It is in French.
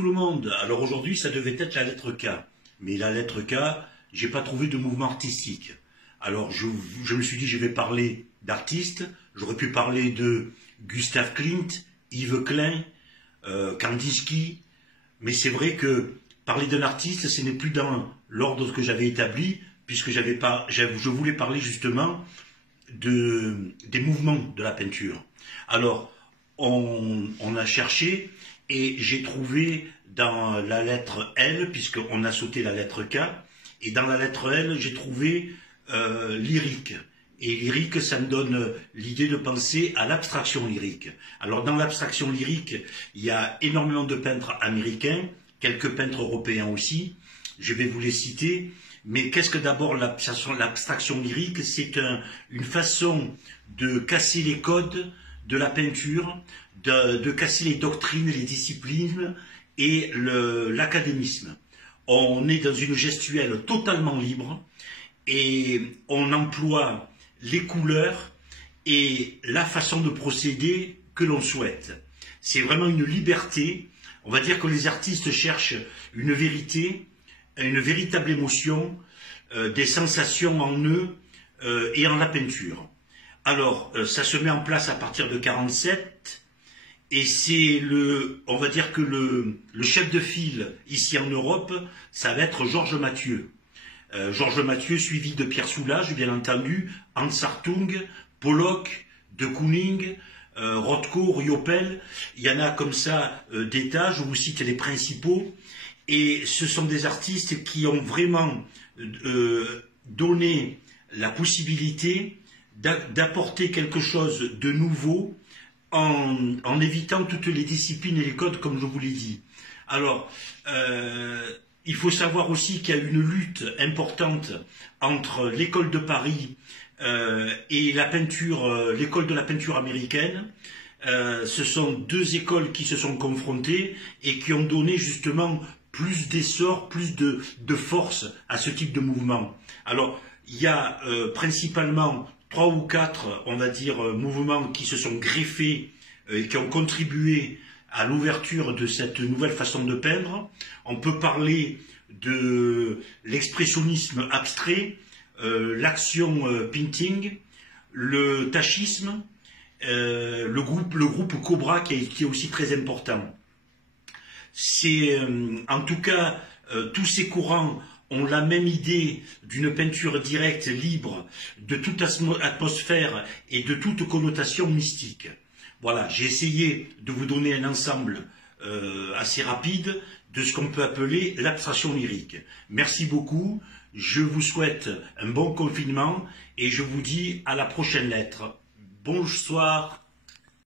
tout le monde. Alors aujourd'hui, ça devait être la lettre K. Mais la lettre K, j'ai pas trouvé de mouvement artistique. Alors je me suis dit, je vais parler d'artistes. J'aurais pu parler de Gustav Klimt, Yves Klein, Kandinsky. Mais c'est vrai que parler d'un artiste, ce n'est plus dans l'ordre que j'avais établi, puisque je voulais parler justement des mouvements de la peinture. Alors, on a cherché et j'ai trouvé dans la lettre L, puisqu'on a sauté la lettre K, et dans la lettre L, j'ai trouvé lyrique. Et lyrique, ça me donne l'idée de penser à l'abstraction lyrique. Alors dans l'abstraction lyrique, il y a énormément de peintres américains, quelques peintres européens aussi, je vais vous les citer. Mais qu'est-ce que d'abord l'abstraction lyrique? C'est une façon de casser les codes de la peinture, de casser les doctrines, les disciplines et l'académisme. On est dans une gestuelle totalement libre et on emploie les couleurs et la façon de procéder que l'on souhaite. C'est vraiment une liberté. On va dire que les artistes cherchent une vérité, une véritable émotion, des sensations en eux et en la peinture. Alors, ça se met en place à partir de 1947 et c'est on va dire que le chef de file ici en Europe, ça va être Georges Mathieu. Georges Mathieu suivi de Pierre Soulages, bien entendu, Hans Hartung, Pollock, de Kooning, Rothko, Riopel. Il y en a comme ça des tas, je vous cite les principaux. Et ce sont des artistes qui ont vraiment donné la possibilité d'apporter quelque chose de nouveau en évitant toutes les disciplines et les codes, comme je vous l'ai dit. Alors, il faut savoir aussi qu'il y a une lutte importante entre l'école de Paris et la peinture, l'école de la peinture américaine. Ce sont deux écoles qui se sont confrontées et qui ont donné justement plus d'essor, plus de force à ce type de mouvement. Alors, il y a principalement 3 ou 4, on va dire, mouvements qui se sont greffés et qui ont contribué à l'ouverture de cette nouvelle façon de peindre. On peut parler de l'expressionnisme abstrait, l'action painting, le tachisme, le groupe Cobra qui est aussi très important. C'est en tout cas tous ces courants ont la même idée d'une peinture directe, libre, de toute atmosphère et de toute connotation mystique. Voilà, j'ai essayé de vous donner un ensemble assez rapide de ce qu'on peut appeler l'abstraction lyrique. Merci beaucoup, je vous souhaite un bon confinement et je vous dis à la prochaine lettre. Bonsoir.